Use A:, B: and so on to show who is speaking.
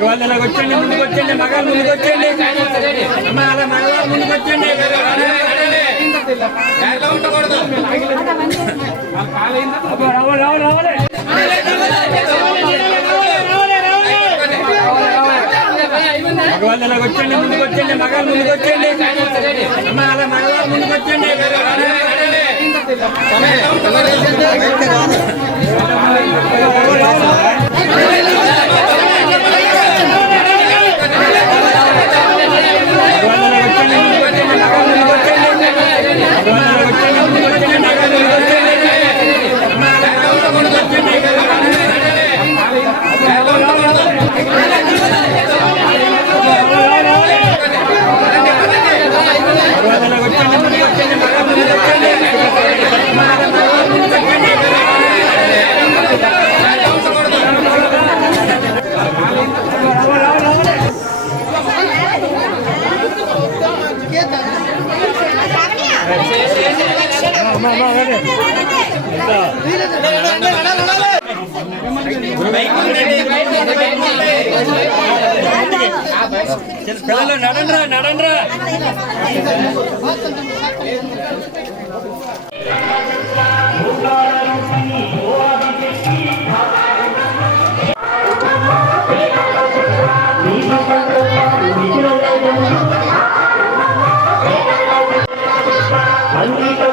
A: ముందుకొచ్చండి ఇలా వచ్చండి ముందుకు వచ్చండి మగాళ్ళు అలా మగవాళ్ళు ముందుకు ఉండకూడదు మగవాళ్ళు ఇలా వచ్చండి ముందుకు వచ్చండి మగాళ్ళు ముందుకు వచ్చండి అమ్మ అలా మగవాళ్ళు ముందుకు వచ్చండి పిల్లలు నడండ్రా నడండ్రా
B: Thank you. হয়